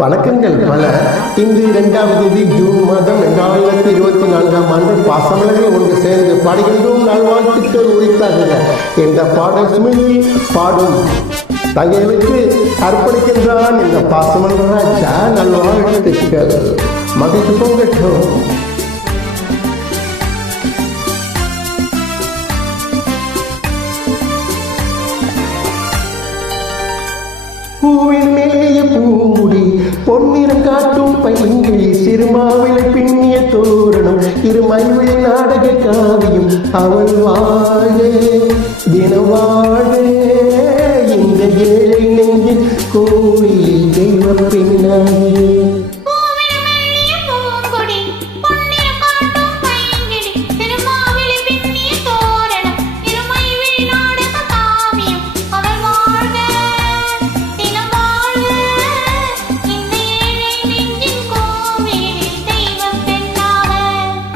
வணக்கங்கள் பல. இன்று 2ஆம் தேதி ஜூன் மாதம் 2024ஆம் ஆண்டு பாசமலர்கள் ஒன்று சேர்ந்து பாடுகின்றோம். நல்வாழ்த்துக்கள் உரித்தார்கள். இந்த பாடல் சுமையில் பாடும் தங்கைகளுக்கு அர்ப்பணிக்கின்றான் இந்த பாசமலர் ராஜா. நல்வாழ்த்துக்கள். மகிழ்ச்சி பொங்கட்டும். பூவின் மேலேய பூமுடி பொன்னிறம் காட்டும் பைங்கிழி சிறுமாவிலை பின்னிய தோரணம் இருமைவிழி நாடக காவியம் அவள் வாழ தினம் வாழ இந்த ஏழை நெஞ்சில் கோயில் தெய்வ பெண்ணாயே.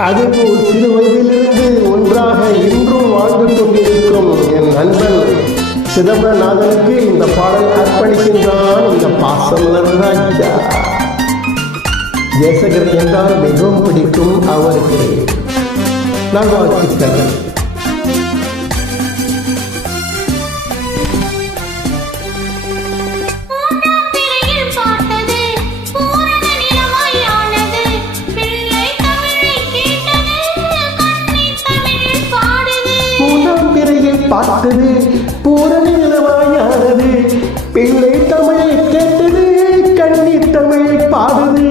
அதுபோல் சிறு வயதிலிருந்து ஒன்றாக இன்றும் வாழ்ந்து கொண்டிருக்கும் என் நண்பன் சிதம்பரநாதனுக்கு இந்த பாடல் அர்ப்பணிக்கின்றான் இந்த பாசமலர் ராஜா. ஜெயசகர் என்றால் மிகவும் பிடிக்கும் அவருக்கு. நல்வாழ்த்துக்கள். பார்த்தது பூரண நிலவாயானது பிள்ளை தமிழை கேட்டது கண்ணீர் தமிழை பாடுது.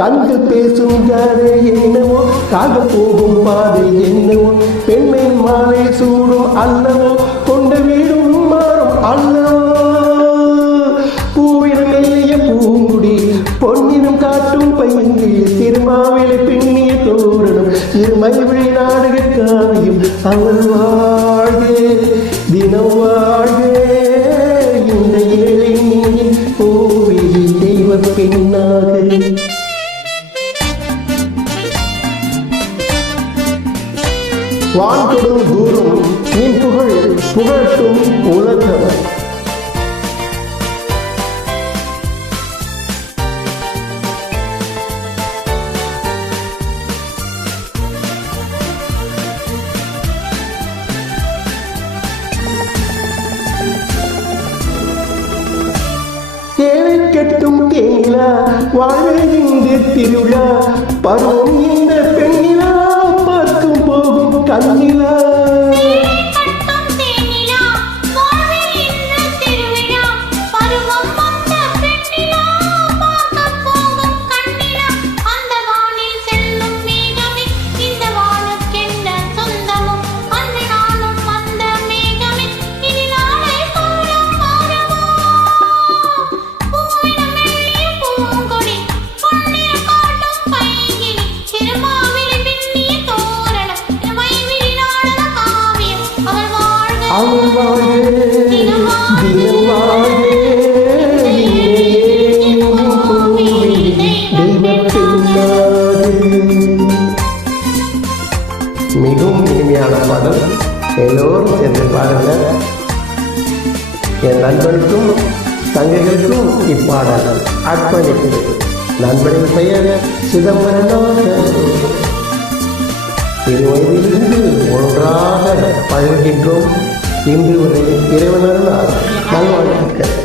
கண்கள் பேசும் ஜாதை என்னவோ காக போகும் பாதை என்னவோ பெண்மை மாலை சூடும் அல்லவோ கொண்ட வீடும் மாறும் அல்லவோ. பூவிடம் மெல்லிய பூங்குடி பொன்னிடம் காட்டும் பையன்கள் திருமாவிலை பின்னிய தோரணம் இருமைவிழி நாடக காவியம் அவள் வாழ்க தினம் வாழ்க இந்த ஏழை கோவில் தெய்வ பெண்ணாக. வான்தொடும் தூரம் நீ புகழட்டும் உலகம். சேவை கட்டும் தேனிலா வாழ்கின்ற திருவிழா பருவம் இந்த பெண்ணிலா பார்க்கும் போகும் கண்ணிலா. அவள் வாழ தினம் வாழ மிகவும் இனிமையான பாடல். எல்லோரும் சேர்ந்து பாருங்க. என் நண்பனுக்கும் தங்கைகளுக்கும் இப்பாடல் அர்ப்பணிக்கிறது. நண்பனின் பெயர் சிதம்பரநாதன். இரு வயதிலிருந்து ஒன்றாக பழகின்றோம். இன்று ஒரு இறைவனர்கள் நல்வாழ்த்துக்கள்.